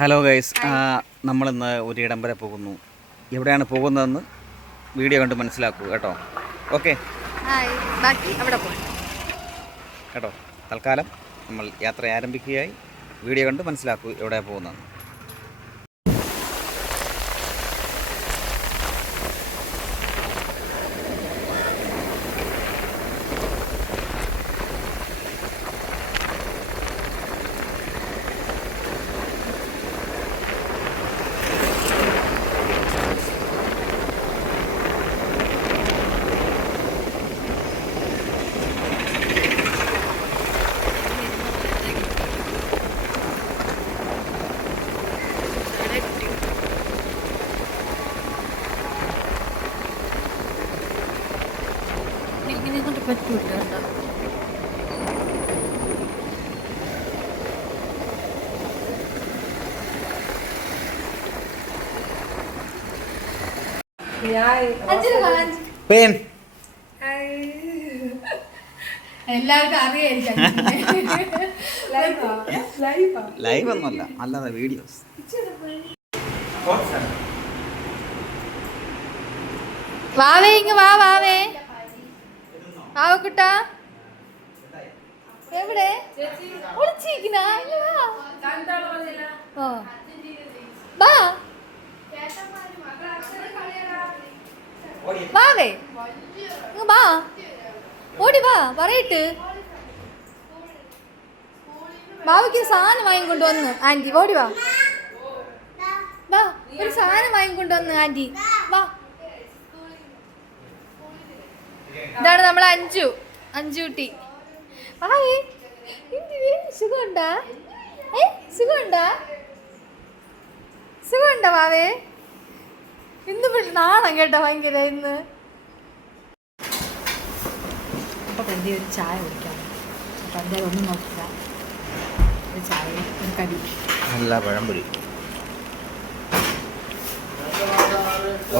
Hello guys, നമ്മളിന്ന് ഒരിടം വരെ പോകുന്നു. എവിടെയാണ് പോകുന്നതെന്ന് വീഡിയോ കണ്ട് മനസ്സിലാക്കൂ കേട്ടോ. ഓക്കെ കേട്ടോ. തൽക്കാലം നമ്മൾ യാത്ര ആരംഭിക്കുകയായി. വീഡിയോ കണ്ട് മനസ്സിലാക്കൂ എവിടെയാണ് പോകുന്നതെന്ന്. പറ്റൂല എല്ലാവർക്കും അറിയാം. ലൈവ് ഒന്നുമല്ല, അല്ലാതെ വീഡിയോസ്. വാവേ ഇങ്ങ് വാ, വാവേ ആവക്കുട്ടാ എവിടെ വാവേ വാ, ഓടി വാ പറയിട്ട്. ബാവയ്ക്ക് സാധനം വാങ്ങിക്കൊണ്ട് വന്നു ആന്റി. ഓടി വാ, വാ ഒരു സാധനം വാങ്ങിക്കൊണ്ട് വന്നു ആന്റി. വാ, ഇതാണ് നമ്മളെ അഞ്ചു കുട്ടി. സുഖമുണ്ടാ? സുഖമുണ്ടാ വാവേ? ഇന്ന് നാണം കേട്ടോ ഭയങ്കര. ഇന്ന് അപ്പൊ എൻ്റെ ഒരു ചായ കുടിക്കാം. അപ്പം എന്തായാലും ഒന്നും നോക്കില്ല, ഒരു ചായ ഒരു കടി. നല്ല പഴംപൊരി.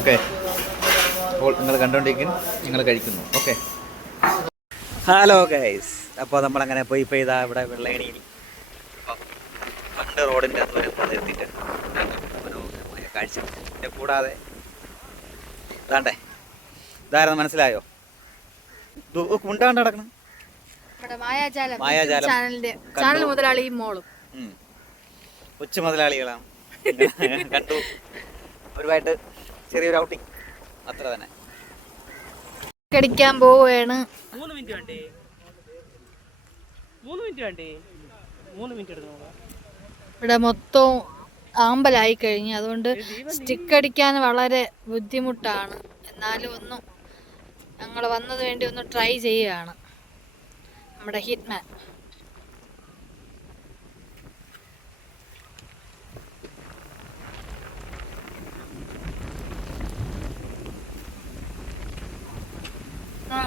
ഓക്കെ, അപ്പോൾ നിങ്ങൾ കണ്ടുകൊണ്ടിരിക്കുന്നു, നിങ്ങൾ കഴിക്കുന്നു. ഓക്കെ. ഹലോ ഗൈസ്, അപ്പോൾ നമ്മളങ്ങനെ പോയി ഇതാ ഇവിടെ വെള്ളയണിയിൽ പണ്ട് റോഡിൻ്റെ അത് വരെ നിർത്തിയിട്ട് മനോഹരമായ കാഴ്ച. പിന്നെ കൂടാതെ ഇതാണ്ടേ, ഇതായിരുന്നു മനസ്സിലായോ? ഉണ്ടാണ്ട് നടക്കണം ചാനൽ മുതലാളിയും മോളും കൊച്ചു മുതലാളികളാണ്. കണ്ടു ഒരുപായിട്ട് ചെറിയൊരു ഔട്ടിങ് അത്ര തന്നെ. കടിക്കാൻ പോവുകയാണ്. 3 മിനിറ്റ് എടുക്കണം. ഇവിടെ മൊത്തം ആമ്പലായി കഴിഞ്ഞു, അതുകൊണ്ട് സ്റ്റിക്ക് അടിക്കാൻ വളരെ ബുദ്ധിമുട്ടാണ്. എന്നാലും ഞങ്ങൾ വന്നത് വേണ്ടി ഒന്ന് ട്രൈ ചെയ്യുകയാണ്. നമ്മുടെ ഹിറ്റ്മാൻ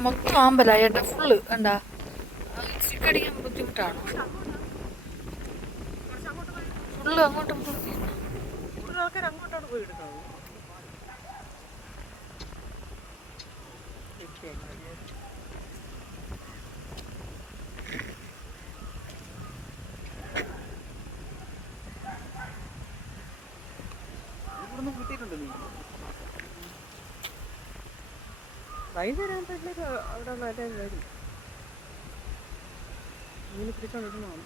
മൊത്തം ആമ്പലായി കേട്ടോ, ഫുള്ള് കണ്ടാ. സ്റ്റിക്ക് അടിക്കാൻ ബുദ്ധിമുട്ടാണ്. ഫുള്ള് അങ്ങോട്ടും അങ്ങോട്ടാണ് പോയി എടുക്കുന്നത്. വൈകുന്നേരം ആകുമ്പോഴത്തേക്ക് അവിടെ വരെ വരും. മീൻ പിടിച്ചോണ്ടിരുന്നതാണ്.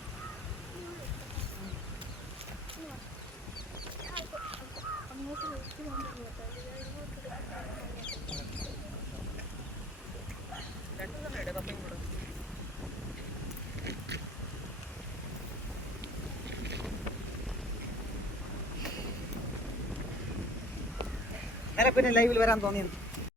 പിന്നെ ലൈവിൽ വരാൻ തോന്നിയത്